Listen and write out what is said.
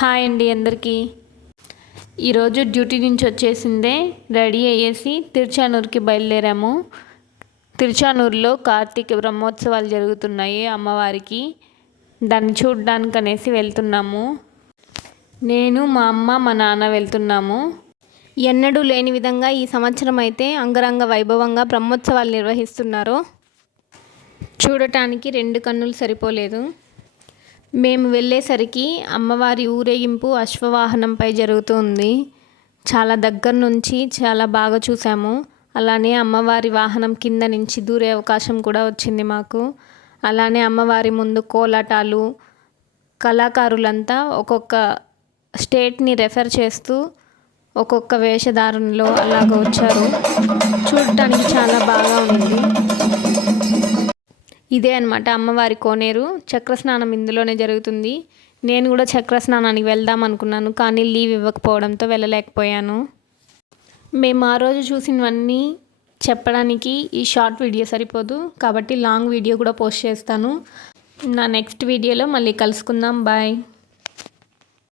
Hi అండి అందరికీ. ఈరోజు డ్యూటీ నుంచి వచ్చేసిందే రెడీ అయ్యేసి తిరుచానూరుకి బయలుదేరాము. తిరుచానూరులో కార్తీక బ్రహ్మోత్సవాలు జరుగుతున్నాయి అమ్మవారికి. దాన్ని చూడడానికి అనేసి వెళ్తున్నాము. నేను మా అమ్మ మా నాన్న వెళ్తున్నాము. ఎన్నడూ లేని విధంగా ఈ సంవత్సరం అయితే అంగరంగ వైభవంగా బ్రహ్మోత్సవాలు నిర్వహిస్తున్నారు. చూడటానికి 2 కన్నులు సరిపోలేదు. మేము వెళ్ళేసరికి అమ్మవారి ఊరేగింపు అశ్వవాహనంపై జరుగుతుంది. చాలా దగ్గర నుంచి చాలా బాగా చూసాము. అలానే అమ్మవారి వాహనం కింద నుంచి దూరే అవకాశం కూడా వచ్చింది మాకు. అలానే అమ్మవారి ముందు కోలాటాలు, కళాకారులంతా ఒక్కొక్క స్టేట్ని రెఫర్ చేస్తూ ఒక్కొక్క వేషధారణలో అలాగ వచ్చారు. చూడటానికి చాలా బాగా ఉంది. ఇదే అన్నమాట అమ్మవారి కోనేరు. చక్రస్నానం ఇందులోనే జరుగుతుంది. నేను కూడా చక్రస్నానానికి వెళ్దాం అనుకున్నాను, కానీ లీవ్ ఇవ్వకపోవడంతో వెళ్ళలేకపోయాను. మేము ఆ రోజు చూసినవన్నీ చెప్పడానికి ఈ షార్ట్ వీడియో సరిపోదు, కాబట్టి లాంగ్ వీడియో కూడా పోస్ట్ చేస్తాను. నా నెక్స్ట్ వీడియోలో మళ్ళీ కలుసుకుందాం. బాయ్.